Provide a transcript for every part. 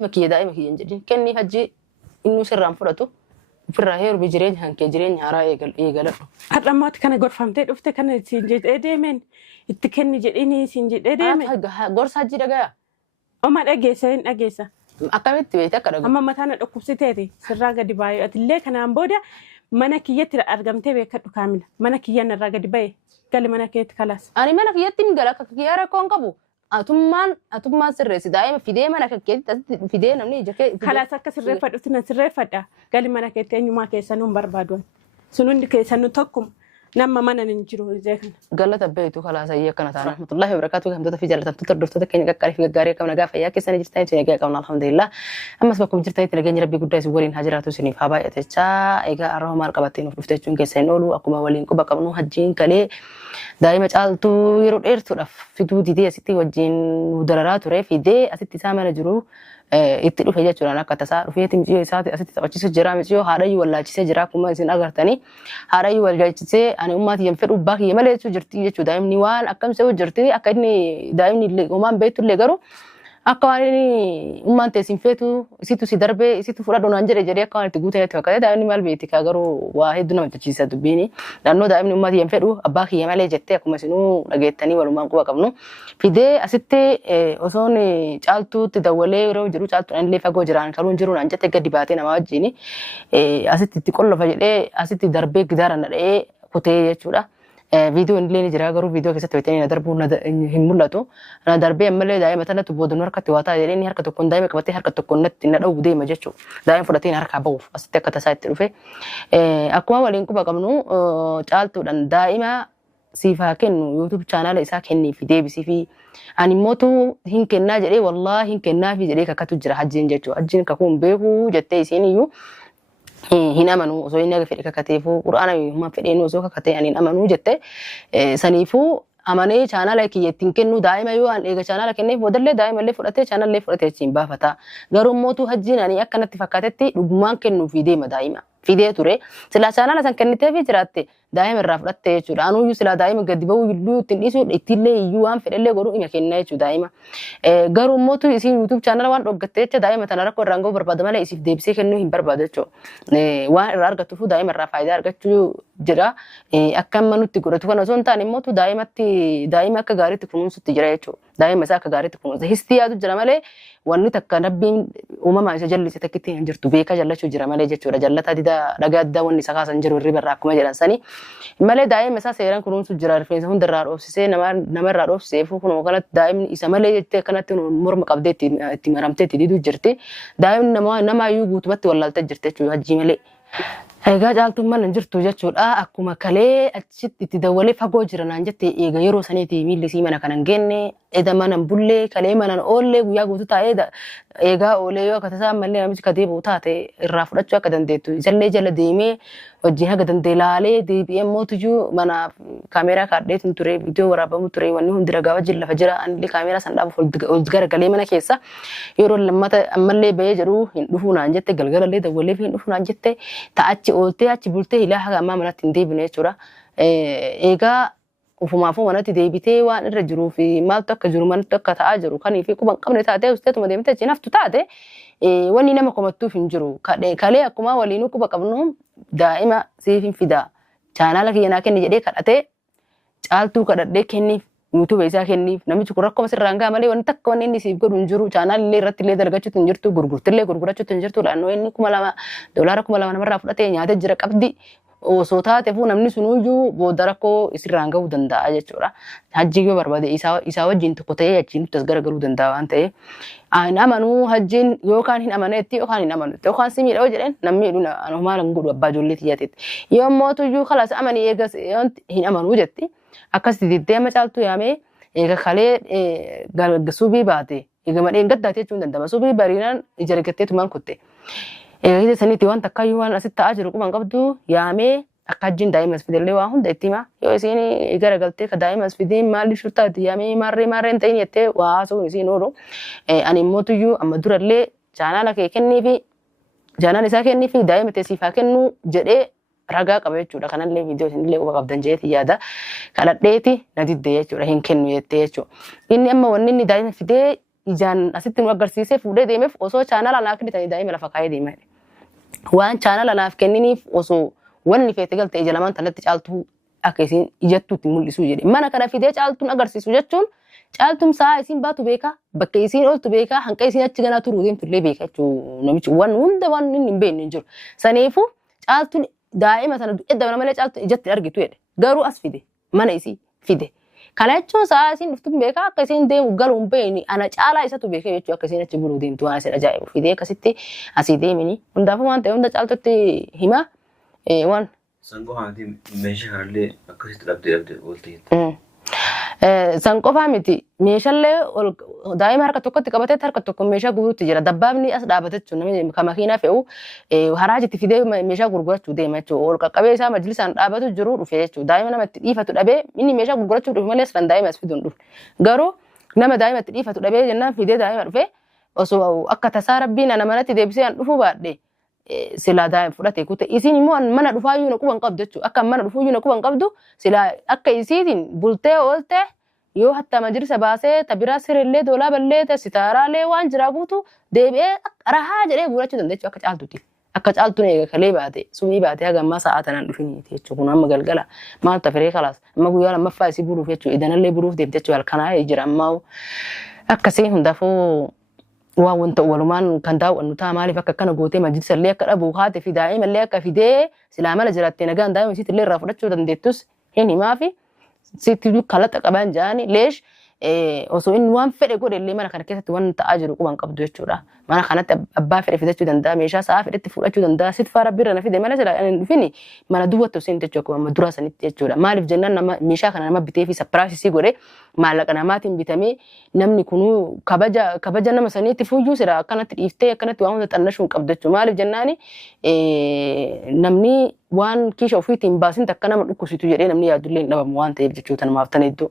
مكية دائما كي ينجدين كني هجي إنه سر فرطو في الرهير بجرين هنك جرين هراء يقل هذا ما تكنا غرفة متى أفتك كنا سنجد إدمن التكني جديني سنجد إدمن غرس هجي دقا أما أجيسين أجيسا أكملت بيتك كذا أما مثلا أكوبستي سراغ دبي أتلي كنا أمبودا منك يتر أرجمت بيكتو كامل منك ينا راغ دبي قال منك يت خلاص أنا منك يتين قالك كيارا كونكبو أتومان سرّي دائما في دائما أنا كيت في دائما نمني جك خلاص أكسر رفض أتنا سرّفض قال منك يتين ما كيسانون بربادون سنون كيسانو تكم نما ما ننجرو زيك قالت بيتو خلاص هي كانت أنا رحمة الله وبركاته هم في جلة تطرد كأنك كاري في الجارية كم نجاف يا كيسان جستين تيجي كم الحمد لله أما سبكم جرتين تلاقي ربي قدرة سوورين هجرات وسنين فابا يتشا إيجا أروح ماركباتين وفتشون كيسانولو أكو ما ولين كوبا كمنو هجين كله دائما جالتو يرود إيرتو في دودي دي أستي وجين ودرارات وري في دي أستي سامر جرو ittidu feja churana katasa rufiyati mjiyo isaati asiti tabachisu jira mjiyo harayu walla chise jira kuma isin agartani harayu walla chise ani ummati yamfedu baki yamale chu jirti jechu daimni wan akkam sewu jirti akadni daimni le uman betu le garu akkawani ummante sinfetu isitu si darbe isitu fura donan jere jere akkawani tiguta yetu akade daimni mal beti ka garu wahid na chisa dubini danno daimni ummati yamfedu abaki yamale jette akuma sinu dagettani waluman kuba qabnu fide asitti osoni caaltu tidawale yeroo jiru caaltu an lefa go jiran kalun jiru nan jette gadi baate nama wajjini asitti tiqollofa jedhe asitti darbe gidara nadhe kutee jechuudha video illee jira garuu video keessatti wayitanii darbu hin mul'atu na darbe ammallee daa'ima tanatu boodon harkatti waataa jedheen harka tokkoon daa'ima qabatee harka tokkoon natti na dha'u deema jechuudha daa'ima fudhatee harkaa ba'uuf asitti akka tasaa itti dhufe akkuma waliin quba qabnu caaltuudhaan daa'ima siifaa kennu YouTube channel isaa kenniif deebisii fi ani mootu hin kennaa jedhee wallahi hin kennaa fi jedhee kakatu jira hajjiin jechuudha hajjiin kakuun beeku jettee isiin iyyuu hin amanu osoo inni aga fedhe kakateefu qur'aana yooma fedheen osoo kakatee ani hin amanu jette saniifu amanee channel kiyyettiin kennu daa'ima yoo an eega channel kenneef boodallee daa'ima illee fudhatee channel illee fudhatee achiin baafata garuu mootu hajjiin ani akkanatti fakkaatetti dhugumaan kennuu fi deema daa'ima fidee ture sila channel san kennitee fi jiraatte daa'ima irraa fudhatte jechuudha anuyyuu sila daa'ima gadi ba'uu iyyuu ittiin dhiisuu ittillee iyyuu waan fedhellee godhuu ima kenna jechuudha daa'ima garuu mootu isin YouTube channel waan dhoggatte jecha daa'ima tana rakkoo irraan ga'uu barbaada malee isiif deebisee kennuu hin barbaadu jechuudha waan irraa argattuuf daa'ima irraa faayidaa argachuu jira akka amma nutti godhatu kana osoo hin taane mootu daa'ima akka gaariitti kunuunsutti jira jechuudha daa'ima isaa akka gaariitti kunuunsa histii yaadu jira malee wanni takka rabbiin uumamaa isa jallise takkitti hin jirtu beeka jallachuu jira malee jechuudha jallata dida dhagaa addaa wanni isa kaasan jiru irri barraa akkuma jedhan sanii malee daa'ima isaa seeraan kunuunsu jira rifeensa hundarraa dhoofsisee namarraa dhoofsisee kunoo kanatti daa'imni isa malee jettee kanatti morma qabdee itti maramtee itti diduu jirti daa'imni namaayyuu guutumatti wallaaltee jirti jechuudha hajjii malee. Egaa caaltummaan hin jirtu jechuudha akkuma kalee achitti itti dawalee fagoo jiranaan jette eega yeroo saniiti miilli sii mana kanan geenne eda manan bullee kalee manan oollee guyyaa guutuu taa'ee eegaa oolee yoo akka tasaa mallee namichi ka deebi'u taate irraa fudhachuu akka dandeettu isallee jala deemee wajjin haga dandee laalee deebi'ee mootuyyuu mana kaameeraa kaadheetiin ture viidiyoo waraabamu ture wanni hundi ragaa wajjin lafa jira anillee kaameeraa san dhaabuuf ol garagalee mana keessa yeroo lammata ammallee bahee jedhu hin dhufuu naan jette galgalallee dawwalee hin dhufuu naan jette ta'achi ooltee achi bultee hilaa haga ammaa manatti hin deebine jechuudha eegaa ufumaafuu manatti deebitee waan irra jiruu fi maaltu akka jiru manatti akka ta'aa jiru kanii fi quban qabne taatee usteetuma deemtee achiin haftu taate wanni nama komattuuf hin jiru kalee akkuma waliinuu quba qabnu daa'ima siif hin fidaa chaanaala kiyyanaa kenni jedhee kadhatee caaltuu kadhadhee kenniif YouTube isaa kenniif namichi kun rakkoo sirraan gaa malee wanni takka wanni inni siif godhu hin jiru chaanaal illee irratti illee dalagachuutu hin jirtu gurgurtillee gurgurachuutu hin jirtu laannoo inni $2 namarraa fudhatee nyaatee jira qabdi osoo taateefuu namni sunuyyuu booda rakkoo isirraan ga'uu danda'a jechuudha. Hajjii yoo barbaade isaa wajjin tokko ta'ee achiin nutti as garagaruu danda'a waan ta'eef. Hin amanuu hajjiin yookaan hin amaneetti yookaan hin amanutti yookaan si miidha yoo jedhan namni miidhu maal hin godhu abbaa ijoollee xiyyateetti. Yoo mootuyyuu kalaas amanii eegas hin amanuu jetti akkasitti diddee amma caaltuu yaamee eega kalee subii baate eega madheen gaddaatee jechuun danda'ama subii bariinaan ija rigatteetumaan kutte. Egaa sanitti waan takkaayyuu waan asitti ta'aa jiru quban qabdu yaamee akka hajjiin daa'imas fidellee waan hunda itti hima yoo isiin garagaltee ka daa'imas fideen maalli shurtaati yaamee maarreen ta'in jettee waa haasa'uun isiin oolu ani mootuyyuu amma durallee chaanaala kee kennii fi chaanaala isaa kennii fi daa'ima teessiifaa kennuu jedhee ragaa qaba jechuudha kanallee viidiyoo isinillee quba qabdan jeeti yaada kadhadheeti na diddee jechuudha hin kennu jettee jechuudha inni amma wanni inni daa'ima fidee ijaan asitti nu agarsiisee fuudhee deemeef osoo chaanala naaf kennitanii daa'ima lafa kaayee deema. Waan chaanala naaf kenniniif osoo wanni feete galte ija lamaan talatti caaltuu akka isiin ijattuutti mul'isuu jedhe. Mana kana fidee caaltuun agarsiisu jechuun caaltuun sa'a isiin baatu beeka, bakka isiin ooltu beeka, hanqa isiin achi ganaa turuu deemtu illee beeka jechuun namichi waan hunda waan inni hin beekne hin jiru. Saniifuu caaltuun daa'ima sana edda malee caaltuun ijatti argitu jedhe. Garuu as fide mana isii fide. Kana jechuun sa'a isiin dhuftu beeka akka isiin deemu galuu hin beekne ana caalaa isatu beeka jechuun akka isiin achi buluu deemtu waan isin ajaa'ibu fidee akkasitti asii deemini. Hundaafuu waan ta'e hunda caaltuutti hima waan. Sango haati meeshaa kanallee akkasitti dhabdee ooltee. San qofaa miti meeshaalee daa'ima harka tokkotti qabatee harka tokko meeshaa guutuutti jira. Dabbaabni as dhaabate jechuun namni kan makiinaa fe'u haraajitti fidee meeshaa gurgurachuu deema jechuudha. Ol qaqqabee isaa majlisaan dhaabatu jiru dhufe jechuudha. Daa'ima nama itti dhiifatu dhabee inni meeshaa gurgurachuu dhufe malee san daa'ima as fiduun dhufe. Garuu nama daa'ima itti dhiifatu dhabee jennaan fidee daa'ima dhufe osoo akka tasaa rabbiin ana manatti deebisee an dhufuu baadhee sila daa'ima fudhate kute isin immoo mana dhufaayyuu na quban qabdu jechuudha. Akka mana dhufaayyuu na quban qabdu sila akka isiitiin bultee oolte yoo hatta majlisa baasee tabiraa sirrillee doolaa ballee sitaaraalee waan jiraa guutu deebi'ee rahaa jedhee guurachuu dandeechu akka caaltuuti. Akka caaltuun eega kalee baate sumii baate haga ammaa sa'a tanaan dhufiniiti jechuudha. Kun amma galgala maal tafiree kalaas amma guyyaa lammaffaa isii buluuf jechuudha. Idanallee buluuf deemte jechuudha. Halkanaa jira ammaa akkasii hundaafuu waan wanta walumaan kan daawwannu ta'a maaliif akka kana gootee majlisallee akka dhabuu haate fi daa'imallee akka fidee silaa mala jiraattee nagaan daa'ima isiitillee irraa fudhachuu dandeettus hin himaafi sitti kalaxa qaban jaani leesh osoo inni waan fedhe godhellee mana kana keessatti waan ta'aa jiru quban qabdu jechuudha. Mana kanatti abbaa fedhe fidachuu danda'a meeshaa sa'a fedhetti fudhachuu danda'a sit faa rabbiirra na fide mana sila hin dhufini mana duwwattu isin jechuudha akkuma amma dura sanitti jechuudha. Maaliif jennaan nama meeshaa kana nama bitee fi sapiraasisii godhe maallaqa namaatiin bitamee namni kunuu kabaja nama saniitti fuyyuu sira akkanatti dhiiftee akkanatti waan hunda xannashuu hin qabdu jechuudha. Maaliif jennaani namni waan kiisha ofiitiin baasin takka nama dhukkubsitu jedhee namni yaadullee hin dhabamu waan ta'eef jechuudha namaaf tan hedduu.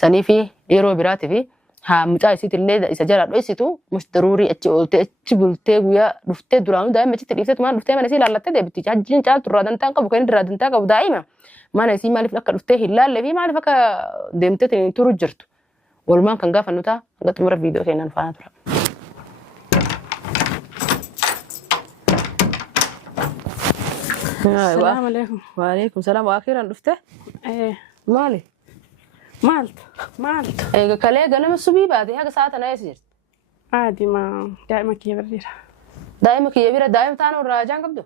Saniifi yeroo biraatiif haa mucaa isiitillee isa jala dho'isitu mushtaruurii achi oolte achi bultee guyyaa dhuftee duraanuu daa'ima achitti dhiiftee maan dhuftee mana isii laallattee deebiti. Hajjiin caaltu irraa dantaan qabu kan irraa dantaa qabu daa'ima mana isii maaliif akka dhuftee hin laallee fi maaliif akka deemtee turu jirtu. Walumaan kan gaafannu ta'a hanga xumura viidiyoo keenyaan faana tura. السلام عليكم. وعليكم السلام واخيرا دفته مالي مالت ايغا كلي غنم سبي بعد هيك ساعه انا يسير عادي ما دائما كبير دائما كبير دائما تانو راجان قبضه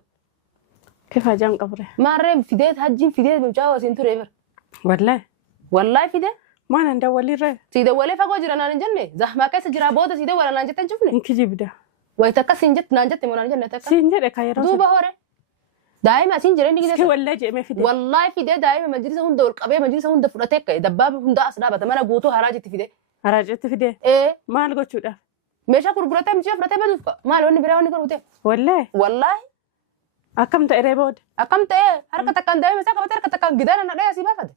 كيف جان قبره ما ريم فيديت هجين فيديت مجاوز انتو ريفر والله فيديت ما ندولي ري سيدولي فقو جرانا نجنة زحمة كيس جرا بودا سيدي ولا نانجت نشوفني انك جيبدا ويتكا سينجت نانجت مو نانجت نتكا سينجت كايرو دوبا هوري دائما سينجر اني كده ولا جي ما في والله في ده دائما مجلس هون دول قبي مجلس هون دفرتك دباب هون دا اسدا بتمنى غوتو حراجت في ده ايه ما لقيت شو ده ماشي كربرته مشي فرته بدوفك ما لوني براوني كروته والله أكم تأري بود أكم تأري حركتك كان دائما ساكا حركتك جدار أنا لا يسيبها فد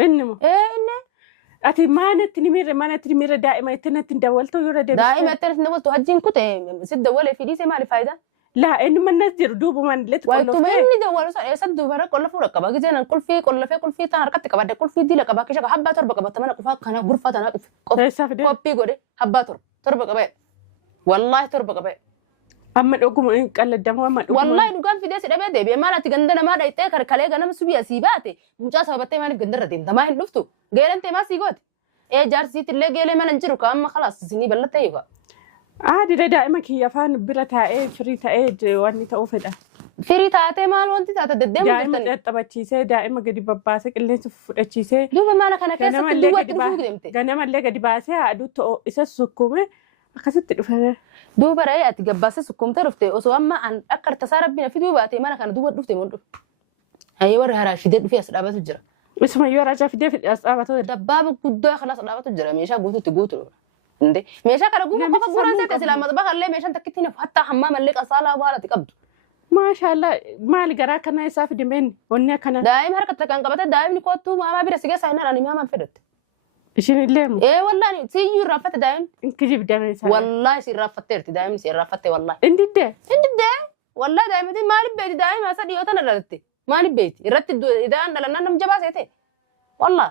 إنما إنه أتي ما نتنمير دائما تندولتو يورا دائما تندولتو هجين كته سد دولة في دي سما لفايدة لا إنما الناس يردوبوا من لت كله وتو إني دولة سد دوبارة كله فورا كبا جينا كل في تان حركتك بعد كل في دي لك باكي شكا حبة تربك بتمنى كفاك كنا غرفة أنا كوبي قولي حبة تربك بقى والله تربك بقى أما الأقوم إن قال الدم أما الأقوم والله نقام في ديس الأبد ده بيمارة تجندنا ما رأيته كركليه أنا مسوي أسيباته مجاز هبته ما نقدر ردين ده ما هنلفتو غير أنت ما سيقود إيه جارسي تلله غير ما ننجرو كام خلاص سني بلته يبغى عادي ده دائما كي يفان برتها إيه فريتها إيه واني توفده فريتها ما لون تاتا ددم دائما تبتشيسه دائما قدي بباسك اللي تفرتشيسه دوب ما أنا كنا كيس تدوات تفوق دمته غنما اللي قدي باسه أدو تو إسا سكومه أخذت الفرق دوبا رأي أتجبّس سكوم ترفته أو أما عن أكثر تسارب بينا في دوباتي ما أنا كان دوبا رفته من رف هاي ورا هراش فيديت في أسرابات الجرا بس ما يورا جا فيديت في أسرابات دبابة كده خلاص أسرابات الجرا ميشا قوتو عندي ميشا كلا قوم قف قران سيت سلام طبخ اللي ميشا تكتينا حتى حمام اللي قصالة ولا تقبض ما شاء الله ما لقرا كنا يسافر دمين ونيا كنا دائما حركة كان قبضة دائما نكوتو ما بيرسيجا ساينا أنا ما فدت إيشين الليمو إيه والله سيجي رافته دائما إنك جيب دائما والله سير رافته دائما سير رافته والله عندي ده والله دائما دي ما لي بيتي دائما أصلا يوتنا رلتي ما لي بيتي رت إذا أنا لنا نم جباسته والله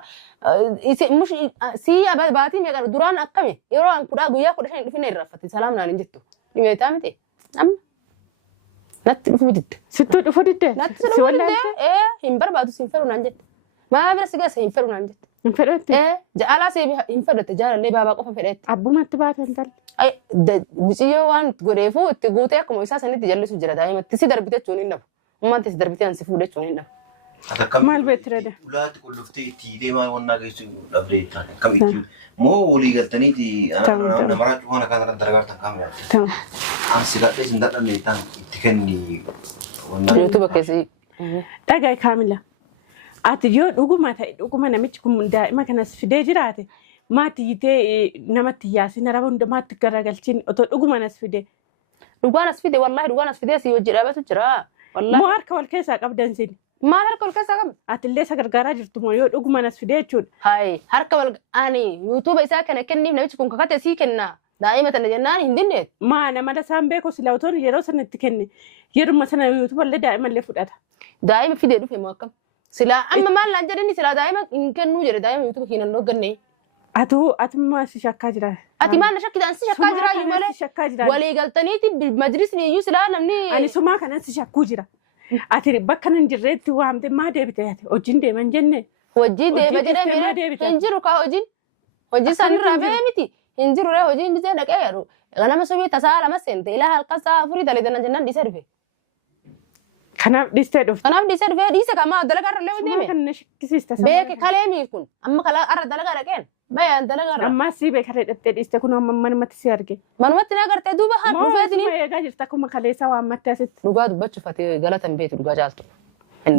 مش سي أبد باتي ميقر دوران أكمي يرو أن كدا قويا كدا شيء فينا يرفض سلامنا نجتو نيمتامتي أم نتفودت ستو تفودت نتفودت إيه هم بربادو سينفرو نانجت ما بس جالس سينفرو نانجت انفرت إيه جالا سيبي ينفرد تجار اللي بابا قفا فريت أبو ما تبات أنت أي بسيو وان تقوليفو تقولتي كم إساس إني تجلسوا جرا دائما تسيدر بتشونين نب وما تسيدر بتشون سفودة تشونين نب maal beetirada ulaati qulluftii itti deemaa wannaa geessu dhabdee taate kam itti moo walii galtaniiti namaraa cufaana kan irratti dalagartan kam yaadde an sigadhee sin dadhabne tan itti kenni wannaa YouTube keessi dhagaa kaamila ati yoo dhuguma ta'e dhuguma namichi kun daa'ima kanas fidee jiraate maatii yitee namatti yaasin araba hundamaatti garagalchiin otoo dhuguma nas fide dhugaan as fide wallahi dhugaan as fide si hojii dhaabatu jira wallahi moo harka wal keessaa qabdan sin maal harka wal keessaa qabda ati illee isa gargaaraa jirtu moo yoo dhuguma nas fide jechuudha hay harka wal ani YouTube isaa kana kenniif namichi kun kakate sii kenna daa'ima tana jennaan hin dinne maa nama dasaan beeku sila otoo yeroo sanatti kenne yeruma sana YouTube illee daa'ima illee fudhata daa'ima fide dhufe moo akkam sila amma maal laan jedhani sila daa'ima hin kennuu jedhe daa'ima YouTube hinan dhogganne atummaa si shakkaa jira ati maal shakkiidhaan si shakkaa jira iyyuu malee walii galtaniiti majlisni iyyuu silaa namni ani sumaa kanan si shakkuu jira ati bakka nan jirreetti waamte maa deebite ati hojiin deeman jenne hojii deeba jedhee hin jiru kaa hojii isaanirraa ba'ee miti hin jiru ree hojiin bisee dhaqee jedhu ganama sobii tasaa lama seente ilaa halkan saa afurii taleedana jennaan dhiisee dhufe kanaaf dhiistee dhufte kanaaf dhiisee dhufe dhiise kamaa dalagaa irra illee deeme kan na shakkisiista beeke kaleemii kun amma kala arra dalagaa dhaqeen bayaan dalagaa irra ammaa sii beekaree dhattee dhiiste kun amma manumatti si arge manumatti na agartee duuba haa dhufeetini moo eegaa jirta akkuma kaleessaa waammatti asitti dhugaa dubbachuuf ati galatan beetu dhugaa caaltu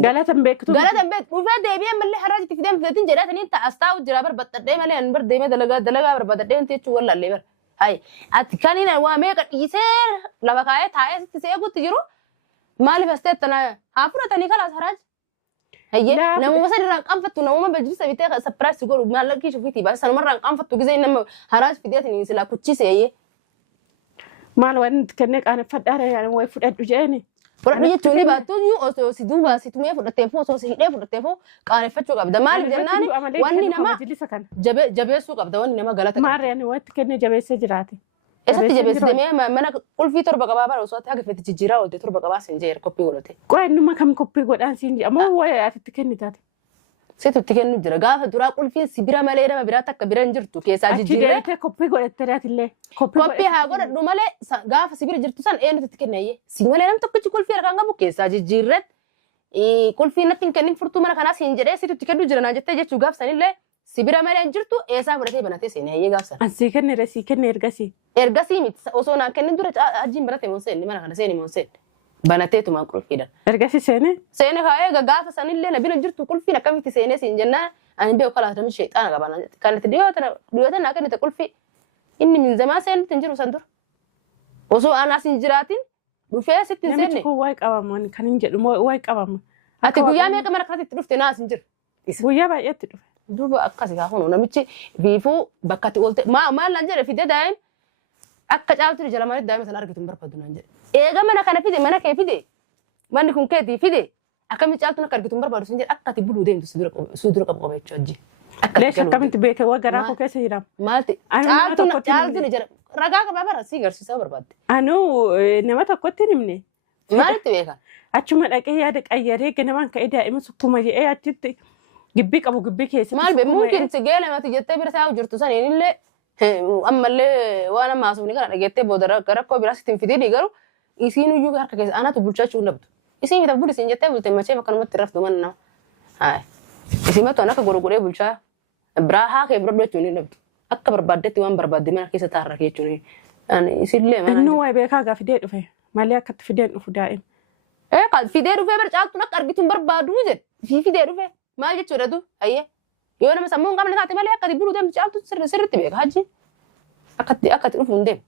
galatan beektu galatan beetu dhufee deebi'ee mallee har'aatti fideen fideetiin jedhatanii ta'as taa'u jira barbaaddadhee malee an bar deemee dalagaa barbaaddadhee wanti jechuun wallaallee bar hay ati kaniin waa meeqa dhiisee lafa kaa'ee taa'ee sitti seeguutti jiru maaliif astee tana haa fudhatanii kalaas haraaj hayyee namuma sadirraan qaanfattu namuma bajjisa bitee sapiraayis godhu maallaqii shufiitii baasa sanumarraan qaanfattu gisee nama haraaj fideetiin silaa kuchise hayyee maal waan kennee qaaneffadhaa way fudhadhu jeeni fudhadhu jechuun baattuu osoo si duuba si tumee fudhatteefuu osoo si hidhee fudhatteefuu qaaneffachuu qabda maaliif jennaan wanni nama jabeessuu qabda wanni nama galata maarreen wanti kennee jabeessee jiraate Esatti jabeessitamee mana qulfii torba qabaa bara osoo haga fete jijjiiraa oolte torba qabaa siin jeer koppii godhate. Qo'ee numa kam koppii godhaan siin jee ammoo waa'ee atitti kennitaate. Seetutti kennu jira gaafa duraa qulfiin si bira malee nama biraatti akka bira hin jirtu keessaa jijjiirree. Achi deemtee koppii godhattee illee. Koppii haa godhadhu malee gaafa si bira jirtu san eenyutu itti kennayyee si malee nam tokkichi qulfii harkaan qabu keessaa jijjiirreet qulfii natti hin kennin furtuu mana kanaa siin jedhee seetutti kennu jira naa jettee jechuu gaaf sanillee si bira malee hin jirtu eessaa fudhatee banatee seenee hayyee gaaf sana. Ansii kennere sii kenne ergasii. Ergasii miti osoo naan kennin dura ajiin banatee moo seenne mana kana seeni moo seenne. Banateetuma qulfiidhaan. Ergasii seene? Seene kaa'ee gaafa sanillee na bira jirtu qulfiin akkamitti seenee siin jennaan ani beeku kalaas namni sheexaana qabana kan itti dhiyoota naa kennite qulfii inni minzamaa seenutti hin jiru san dura. Osoo anaas hin jiraatin dhufee sitti hin seenne. Namichi kun waa'ee qabamu kan hin jedhu waa'ee qabamu. Ati guyyaa meeqa mana kanatti itti dhufte naas hin jiru. Guyyaa baay'eetti dhufe. Duuba akkasii kaafunu namichi biifuu bakka itti oolte maal naan jedhe fide daa'im akka caaltu jala maalitti daa'ima sana argitu hin barbaadu naan jedhe. Eega mana kana fide mana kee fide manni kun keetii fide akkamitti caaltuun akka argitu hin barbaadu sin jedhe akka ati buluu deemtu si dura qabu qaba jechuu wajjin. Leesha akkamitti beekee waa garaa koo keessa jiraam. Maalti caaltuun jala ragaa qabaa bara si garsiisaa barbaadde. Anuu nama tokkotti himne. Maalitti beeka? Achuma dhaqee yaada qayyaree ganamaan ka'ee daa'ima sukkuma jedhee achitti gibbii qabu gibbii keessa. Maal bee mungkin si geela mati jettee bira saa jirtu saniin illee ammallee waan ammaa suuni kana dhageettee booda rakkoo biraa sitti hin fidee garuu isiin iyyuu harka keessa anaatu bulchachuu hin dhabdu. Isiin bitaaf buli siin jettee bulte machee bakka namatti raftu mana nama. Isiin mattoon akka gurguree bulchaa biraa haa kee bira jechuun hin dhabdu. Akka barbaaddetti waan barbaadde mana keessa taarra jechuun. Isillee mana. Inni waa'ee beekaa gaa fidee dhufe malee akkatti fideen dhufu daa'im. Fidee dhufee bara caaltuun akka argitu hin barbaadu jedhe fidee dhufee. Maal jechuudha tu ayyee yoo nama sammuu hin qabne taate malee akkati buluu deemtu caaltu sirriitti beeka hajji akkati dhufu hin deemu.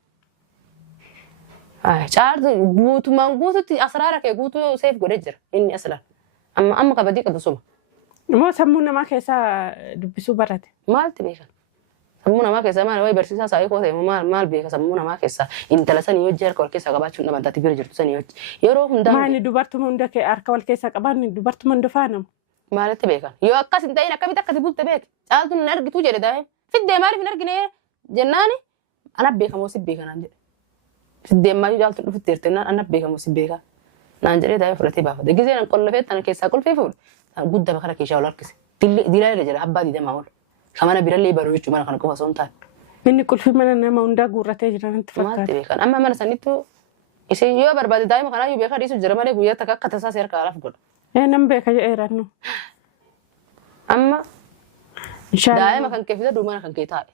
Caaltu guutumaan guututti asraara kee guutuu seef godhee jira inni aslaan amma kabadii qabu suma. Immoo sammuu namaa keessaa dubbisuu barate. Maalti beeka? Sammuu namaa keessaa maal wayi barsiisaa saayii koo ta'e maal beeka sammuu namaa keessaa intala sanii hojii harka wal keessaa qabaachuun dhabantaatti bira jirtu sanii hojii yeroo hundaa. Maali dubartuma hunda harka wal keessaa qabaanni dubartuma hunda faanamu. Maaltu beekan? Yoo akkas hin ta'in akkamitti akkati bulte beek? Caaltu hin argitu jedhe daa'im. Fiddee maaliif hin argine jennaani ana beekamoo si beekanaan jedhe. Fiddee maaliif caaltu dhufutti ertennaan ana beekamoo si beekan. Naan jedhee daa'im fudhatee baafate. Gisee nan qollofee tan keessaa qulfee fuudhe. Guddaa bakka keeshaa ol harkise. Dilaa irra jira abbaa diidamaa ol. Kamana birallee baruu jechuun mana kana qofa osoo hin taane. Inni qulfii mana nama hundaa guurratee jiranitti fakkaata. Maaltu beekan? Amma mana sanittuu isin yoo barbaade daa'ima kanaa yoo beekaa dhiisu jira malee guyyaa takka akka tasaa seera kaalaaf godha. Nam beeka jedheerannu. Amma daa'ima kan kee fida duumana kan kee taa'e.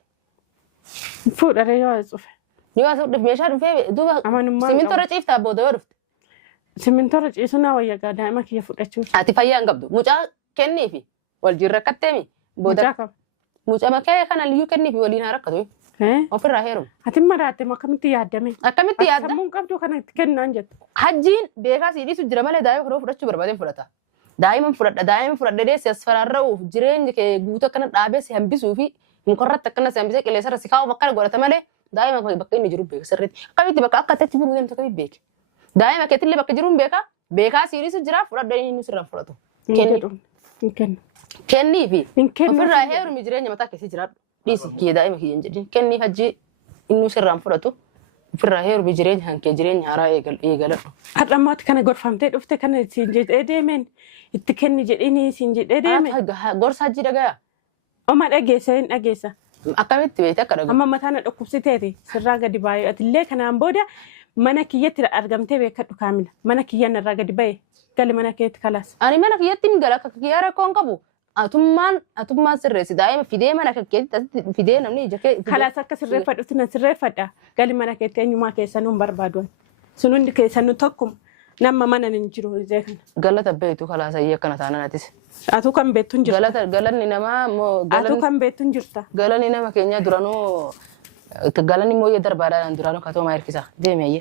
Fuudharee yoo as dhufe. Yoo as dhufe meeshaa dhufee duuba simintoo irra ciiftaa booda yoo dhufte. Simintoo irra ciisu naa wayyagaa daa'ima kiyya fudhachuuf. Ati fayyaa hin qabdu. Mucaa kenniifi wal jirra rakkatteemi. Mucaa qaba. Mucaa makee kana liyyuu kenniifi waliin haa rakkatu. Ofirraa heerumu. Ati maraatte akkamitti yaaddame? Akkamitti yaadda? Sammuun qabdu kana itti kennaan jettu. Hajjiin beekaa sii dhiisu jira malee daa'ima kana fudhachuu barbaadeen fudhata. Daa'ima fudhadha deessi as faraarra'uuf jireenya kee guutuu akkana dhaabee si hambisuu fi mukarratti akkana si hambisee qilleensarra si kaa'uuf akkana godhata malee daa'ima bakka inni jiru beeka sirriitti. Akkamitti bakka akka itti furuu deemtu akkamitti beeke? Daa'ima keetillee bakka jiruun beekaa sii dhiisu jira fudhadha inni sirraan fudhatu. Kenniifi ofirraa heerumi jireenya mataa keessi jiraadhu. Dhiisi kiyya daa'ima kiyya hin jedhin kenniif hajjii inni sirraan fudhatu. Ofirraa heerumi jireenya hankee jireenya haaraa eegaladhu. Har'ammaatti kana gorfamtee dhufte kana siin jedhee deemeen itti kenni jedhini siin jedhee deeme. Gorsa hajjii dhagaya. Oma dhageessa hin dhageessa. Akkamitti beekte akka dhagahu? Amma mataa na dhukkubsiteeti sirraa gadi baay'ee atillee kanaan booda mana kiyyatti argamtee beekadhu kaamila. Mana kiyyaan irraa gadi ba'e gali mana keetti kalaas. Ani mana kiyyatti hin gala akka kiyyaa rakkoo hin qabu. Atummaan sirreessi daa'ima fidee mana keetti fidee namni ija kee. Kalaas akka sirreeffadhutti na sirreeffadha. Gali mana keetti eenyumaa keessanuu hin barbaadu. Sun hundi keessanuu tokkuma nama mana hin jiru ijee kana. Galata beektu kalaasayyee akkana taanaan atis. Atuu kan beektu hin jirta. Galanni namaa moo. Atuu kan beektu hin jirta. Galanni nama keenya duranuu galanni mooyyee darbaadhaan duranuu katoomaa hirkisa deemeeyyee.